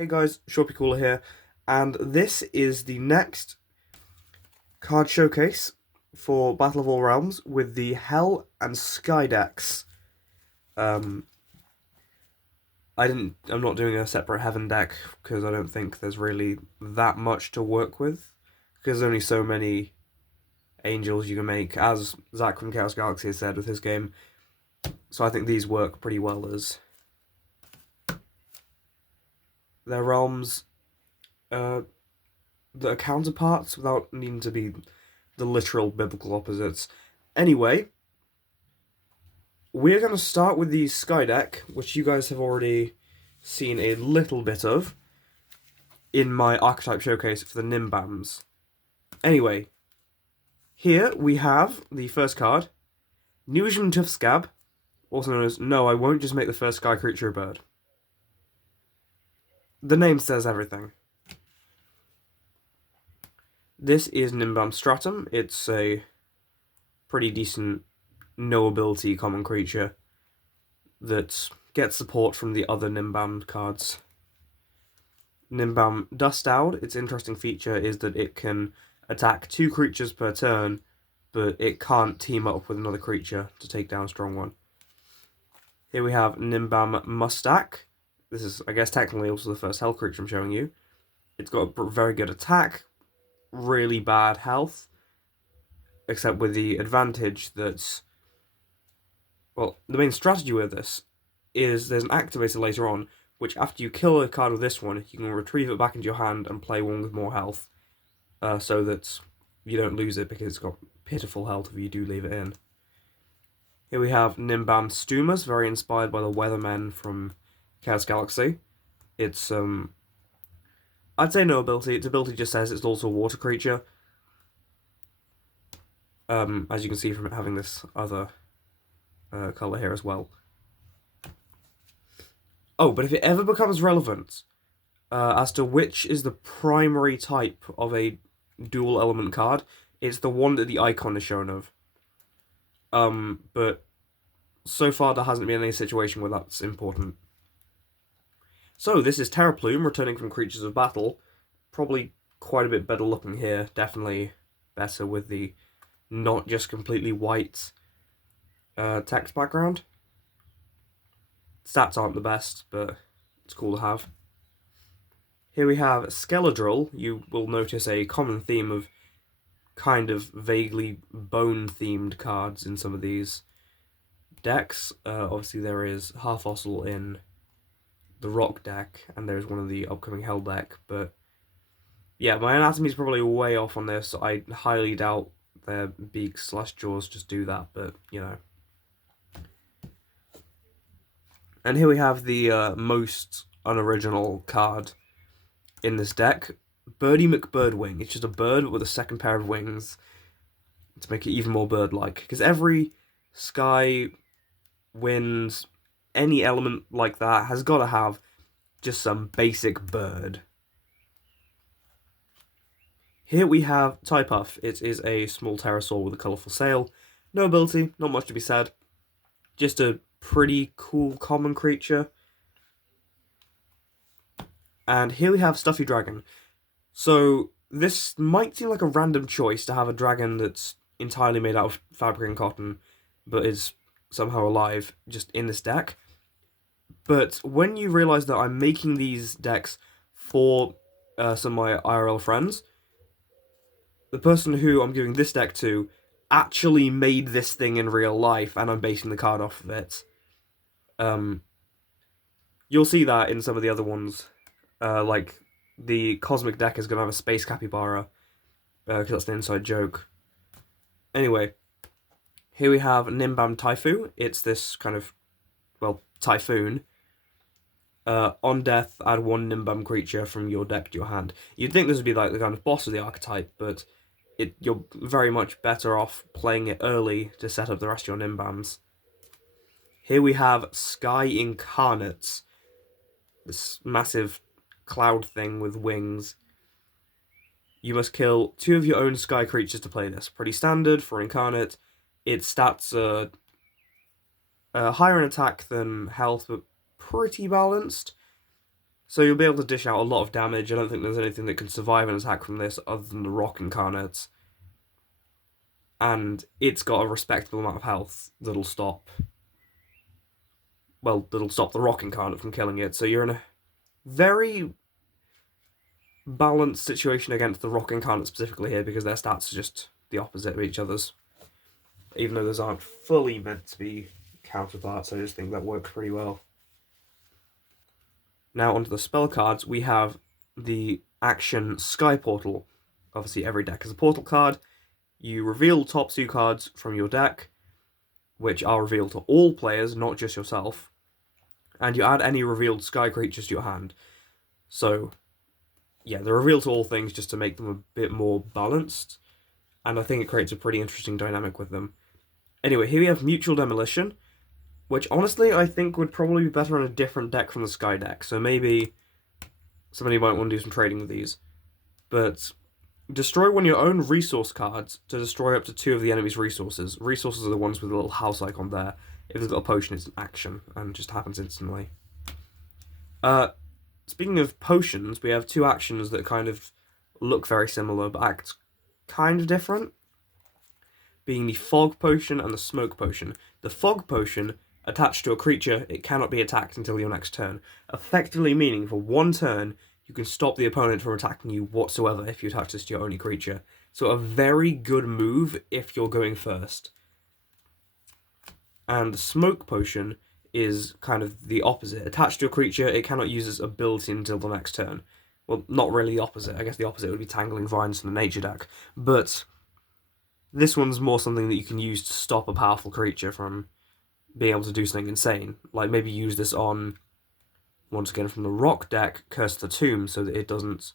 Hey guys, Shorpy Cooler here, and this is the next card showcase for Battle of All Realms with the Hell and Sky decks. Um, I'm not doing a separate Heaven deck because I don't think there's really that much to work with because there's only so many angels you can make, as Zach from Chaos Galaxy has said with his game. So I think these work pretty well as their realms that are counterparts without needing to be the literal biblical opposites. Anyway, we're going to start with the Sky deck, which you guys have already seen a little bit of in my archetype showcase for the Nimbams. Anyway, here we have the first card, Newisham Tuftscab, also known as No, I Won't Just Make the First Sky Creature a Bird. The name says everything. This is Nimbam Stratum. It's a pretty decent no ability common creature that gets support from the other Nimbam cards. Nimbam Dustoud, its interesting feature is that it can attack 2 creatures per turn, but it can't team up with another creature to take down a strong one. Here we have Nimbam Mustak. This is, I guess, technically also the first hell creature I'm showing you. It's got a very good attack, really bad health, except with the advantage that, well, the main strategy with this is there's an activator later on, which after you kill a card with this one, you can retrieve it back into your hand and play one with more health, so that you don't lose it because it's got pitiful health if you do leave it in. Here we have Nimbam Stumas, very inspired by the Weathermen from Chaos Galaxy. It's, I'd say no ability. Its ability just says it's also a water creature. As you can see from it having this other colour here as well. Oh, but if it ever becomes relevant as to which is the primary type of a dual element card, it's the one that the icon is shown of. But so far there hasn't been any situation where that's important. So this is Terraplume returning from Creatures of Battle. Probably quite a bit better looking here. Definitely better with the not just completely white text background. Stats aren't the best, but it's cool to have. Here we have Skeledrill. You will notice a common theme of kind of vaguely bone-themed cards in some of these decks. Obviously there is Half-Fossil in the Rock deck, and there's one in the upcoming Hell deck, but yeah, my anatomy is probably way off on this. I highly doubt their beaks/jaws just do that, but you know. And here we have the most unoriginal card in this deck, Birdie McBirdwing. It's just a bird with a second pair of wings to make it even more bird-like. Because every sky, wind, any element like that has got to have just some basic bird. Here we have Typuff. It is a small pterosaur with a colourful sail. No ability, not much to be said. Just a pretty cool common creature. And here we have Stuffy Dragon. So this might seem like a random choice to have a dragon that's entirely made out of fabric and cotton, but is somehow alive just in this deck. But when you realise that I'm making these decks for some of my IRL friends, the person who I'm giving this deck to actually made this thing in real life, and I'm basing the card off of it. You'll see that in some of the other ones, like the Cosmic deck is going to have a Space Capybara, because that's an inside joke. Anyway, here we have Nimbam Taifu. It's this kind of, well, typhoon. On death, add 1 Nimbam creature from your deck to your hand. You'd think this would be like the kind of boss of the archetype, but you're very much better off playing it early to set up the rest of your Nimbams. Here we have Sky Incarnates. This massive cloud thing with wings. You must kill 2 of your own sky creatures to play this. Pretty standard for Incarnate. Its stats are higher in attack than health, but pretty balanced. So you'll be able to dish out a lot of damage. I don't think there's anything that can survive an attack from this other than the Rock Incarnates. And it's got a respectable amount of health that'll stop... Well, that'll stop the Rock Incarnate from killing it. So you're in a very balanced situation against the Rock Incarnate specifically here, because their stats are just the opposite of each other's. Even though those aren't fully meant to be counterparts, I just think that works pretty well. Now onto the spell cards, we have the action Sky Portal. Obviously every deck has a portal card. You reveal top 2 cards from your deck, which are revealed to all players, not just yourself. And you add any revealed sky creatures to your hand. So, yeah, they're revealed to all things just to make them a bit more balanced. And I think it creates a pretty interesting dynamic with them. Anyway, here we have Mutual Demolition, which honestly I think would probably be better on a different deck from the Sky deck. So maybe somebody might want to do some trading with these. But destroy one of your own resource cards to destroy up to 2 of the enemy's resources. Resources are the ones with a little house icon there. If they've got a potion, it's an action, and just happens instantly. Speaking of potions, we have 2 actions that kind of look very similar, but act kind of different. Being the Fog Potion and the Smoke Potion. The Fog Potion, attached to a creature, it cannot be attacked until your next turn. Effectively meaning, for 1 turn, you can stop the opponent from attacking you whatsoever if you attach this to your only creature. So a very good move if you're going first. And the Smoke Potion is kind of the opposite. Attached to a creature, it cannot use its ability until the next turn. Well, not really the opposite. I guess the opposite would be Tangling Vines from the Nature deck. But this one's more something that you can use to stop a powerful creature from being able to do something insane. Like maybe use this on, once again from the Rock deck, Curse of the Tomb, so that it doesn't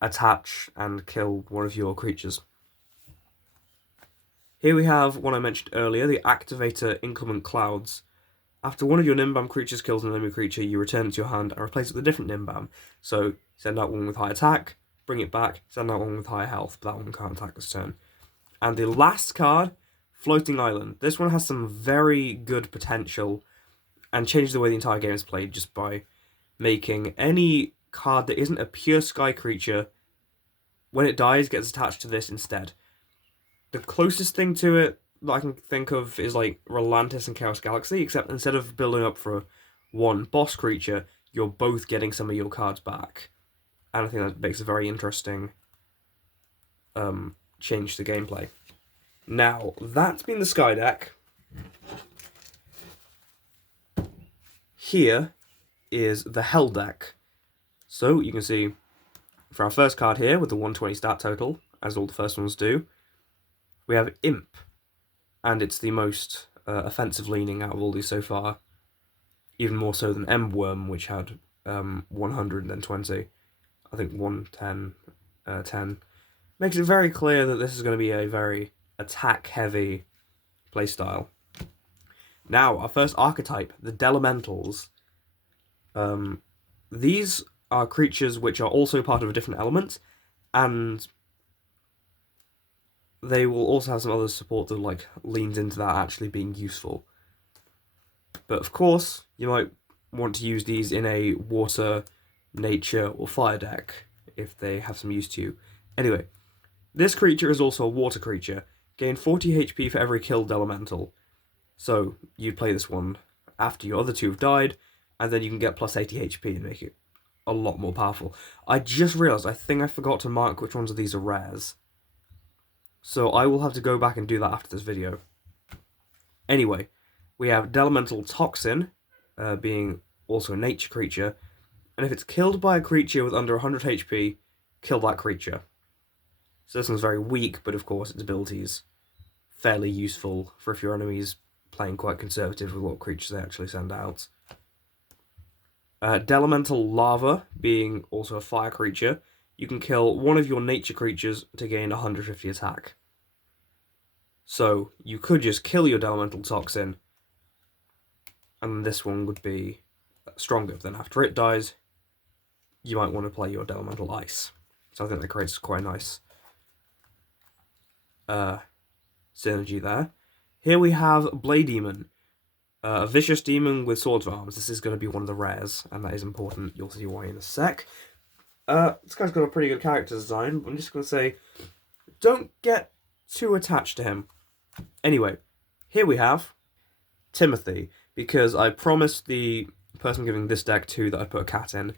attach and kill one of your creatures. Here we have one I mentioned earlier, the Activator Inclement Clouds. After one of your Nimbam creatures kills an enemy creature, you return it to your hand and replace it with a different Nimbam. So send out one with high attack, bring it back, send out one with high health, but that one can't attack this turn. And the last card, Floating Island. This one has some very good potential and changes the way the entire game is played just by making any card that isn't a pure sky creature, when it dies, gets attached to this instead. The closest thing to it that I can think of is like Rolantis and Chaos Galaxy, except instead of building up for 1 boss creature, you're both getting some of your cards back. And I think that makes a very interesting change to gameplay. Now, that's been the Sky deck. Here is the Hell deck. So you can see for our first card here with the 120 stat total, as all the first ones do, we have Imp, and it's the most offensive leaning out of all these so far, even more so than Emworm, which had 120. I think 110, 10. Makes it very clear that this is going to be a very attack-heavy playstyle. Now, our first archetype, the Delementals. These are creatures which are also part of a different element, and they will also have some other support that like leans into that actually being useful. But of course, you might want to use these in a water, nature, or fire deck if they have some use to you. Anyway, this creature is also a water creature. Gain 40 HP for every killed elemental. So you play this one after your other 2 have died, and then you can get plus 80 HP and make it a lot more powerful. I just realised, I think I forgot to mark which ones of these are rares. So I will have to go back and do that after this video. Anyway, we have Delemental Toxin, being also a nature creature, and if it's killed by a creature with under 100 HP, kill that creature. So this one's very weak, but of course its ability is fairly useful for if your enemy's playing quite conservative with what creatures they actually send out. Delemental Lava, being also a fire creature, you can kill one of your nature creatures to gain 150 attack. So you could just kill your Delemental Toxin, and this one would be stronger. Then after it dies, you might want to play your Delemental Ice. So I think that creates quite a nice synergy there. Here we have Blade Demon. A Vicious Demon with Swords of Arms. This is going to be one of the rares, and that is important. You'll see why in a sec. This guy's got a pretty good character design, but I'm just going to say, don't get too attached to him. Anyway, here we have Timothy, because I promised the person giving this deck to that I'd put a cat in.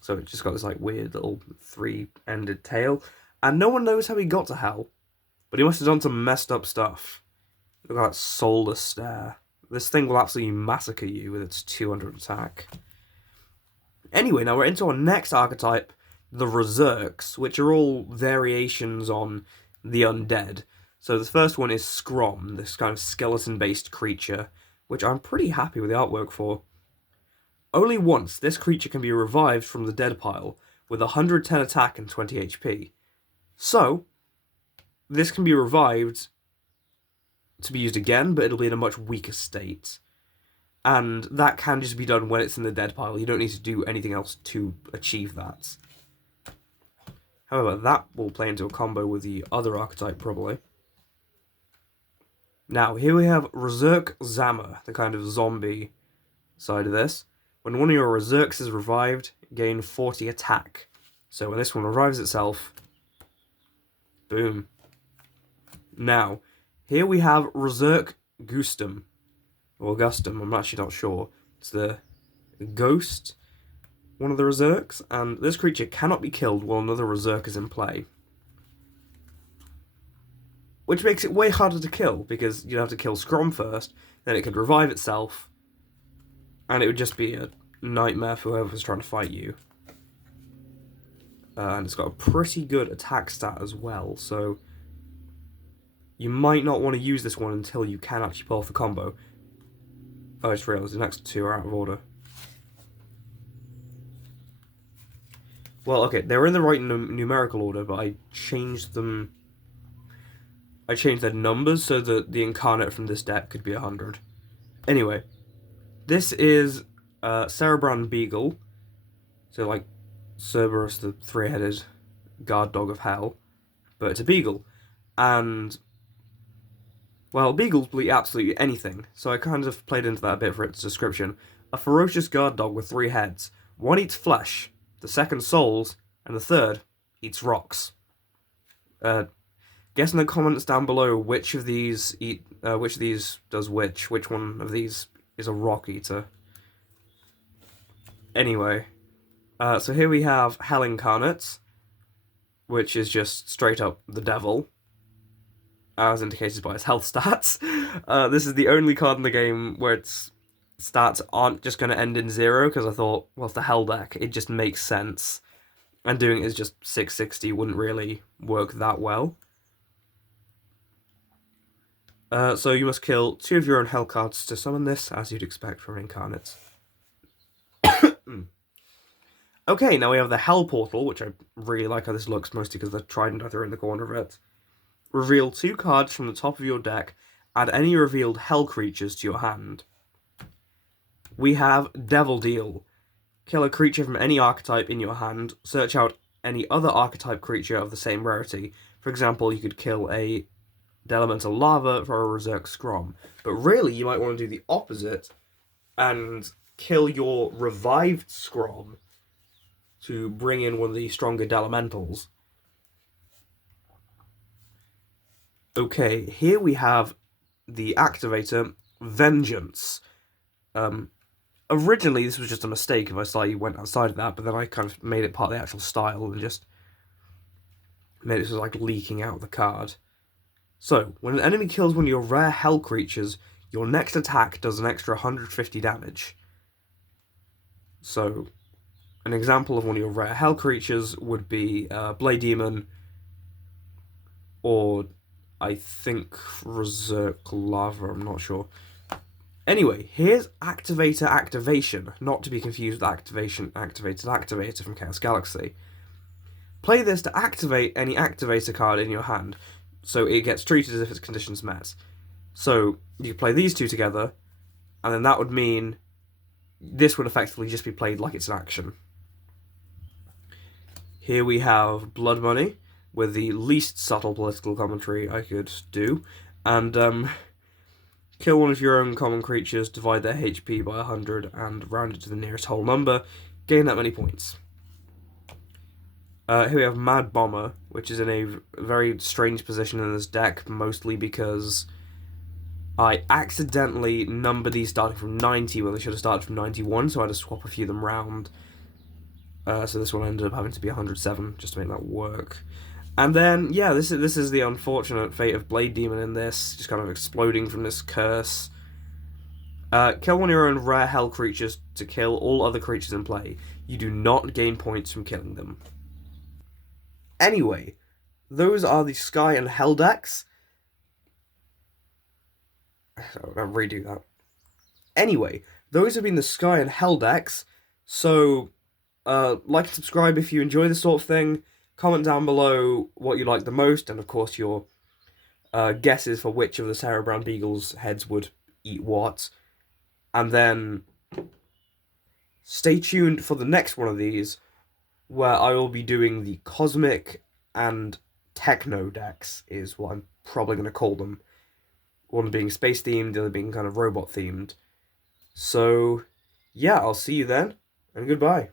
So it just got this like weird little three-ended tail. And no one knows how he got to hell. But he must have done some messed up stuff. Look at that soulless stare. This thing will absolutely massacre you with its 200 attack. Anyway, now we're into our next archetype, the Resurks, which are all variations on the undead. So the first one is Scrom, this kind of skeleton-based creature, which I'm pretty happy with the artwork for. Only once, this creature can be revived from the dead pile, with 110 attack and 20 HP. So, this can be revived to be used again, but it'll be in a much weaker state. And that can just be done when it's in the dead pile. You don't need to do anything else to achieve that. However, that will play into a combo with the other archetype, probably. Now, here we have Resurk Zama, the kind of zombie side of this. When one of your Resurks is revived, gain 40 attack. So when this one revives itself, boom. Now, here we have Resurk Gustum. Or Gustum, I'm actually not sure. It's the ghost, one of the Resurks, and this creature cannot be killed while another Resurk is in play. Which makes it way harder to kill, because you'd have to kill Scrom first, then it could revive itself, and it would just be a nightmare for whoever's trying to fight you. And it's got a pretty good attack stat as well, so you might not want to use this one until you can actually pull off the combo. Oh, I just realised the next two are out of order. Well, okay, they were in the right numerical order, but I changed them. I changed their numbers so that the incarnate from this deck could be 100. Anyway, this is Cerebrand Beagle. So, like, Cerberus, the three-headed guard dog of hell. But it's a beagle. And, well, beagles will eat absolutely anything. So I kind of played into that a bit for its description. A ferocious guard dog with 3 heads. One eats flesh, the second souls, and the third eats rocks. Guess in the comments down below which of these does which one of these is a rock eater. Anyway, so here we have Hell Incarnate, which is just straight up the devil, as indicated by its health stats. This is the only card in the game where its stats aren't just going to end in 0, because I thought, well, it's the Hell deck, it just makes sense. And doing it as just 660 wouldn't really work that well. So you must kill 2 of your own Hell cards to summon this, as you'd expect from an Incarnate. Okay, now we have the Hell Portal, which I really like how this looks, mostly because the Trident either in the corner of it. Reveal 2 cards from the top of your deck, add any revealed Hell creatures to your hand. We have Devil Deal. Kill a creature from any archetype in your hand, search out any other archetype creature of the same rarity. For example, you could kill a Elemental Lava for a Resurk Scrom. But really, you might want to do the opposite and kill your revived Scrom to bring in one of the stronger Elementals. Okay, here we have the activator, Vengeance. Originally, this was just a mistake if I slightly went outside of that, but then I kind of made it part of the actual style and just made it sort of like leaking out the card. So, when an enemy kills one of your rare Hell creatures, your next attack does an extra 150 damage. So, an example of one of your rare Hell creatures would be Blade Demon, or I think Resurk Lava, I'm not sure. Anyway, here's Activator Activation, not to be confused with Activation Activated Activator from Chaos Galaxy. Play this to activate any activator card in your hand, so it gets treated as if its condition's met. So, you play these two together, and then that would mean this would effectively just be played like it's an action. Here we have Blood Money, with the least subtle political commentary I could do, and Kill one of your own common creatures, divide their HP by 100, and round it to the nearest whole number. Gain that many points. Here we have Mad Bomber, which is in a very strange position in this deck, mostly because I accidentally numbered these starting from 90 when they should have started from 91, so I had to swap a few of them round. So this one ended up having to be 107 just to make that work. And then, yeah, this is the unfortunate fate of Blade Demon in this, just kind of exploding from this curse. Kill one of your own rare hell creatures to kill all other creatures in play. You do not gain points from killing them. Anyway, those are the Sky and Hell decks. I'll redo that. Anyway, those have been the Sky and Hell decks. So, like and subscribe if you enjoy this sort of thing. Comment down below what you like the most, and of course your guesses for which of the Sarah Brown Beagle's heads would eat what. And then stay tuned for the next one of these, where I will be doing the Cosmic and Techno decks, is what I'm probably going to call them. One being space themed, the other being kind of robot themed. So, yeah, I'll see you then, and goodbye.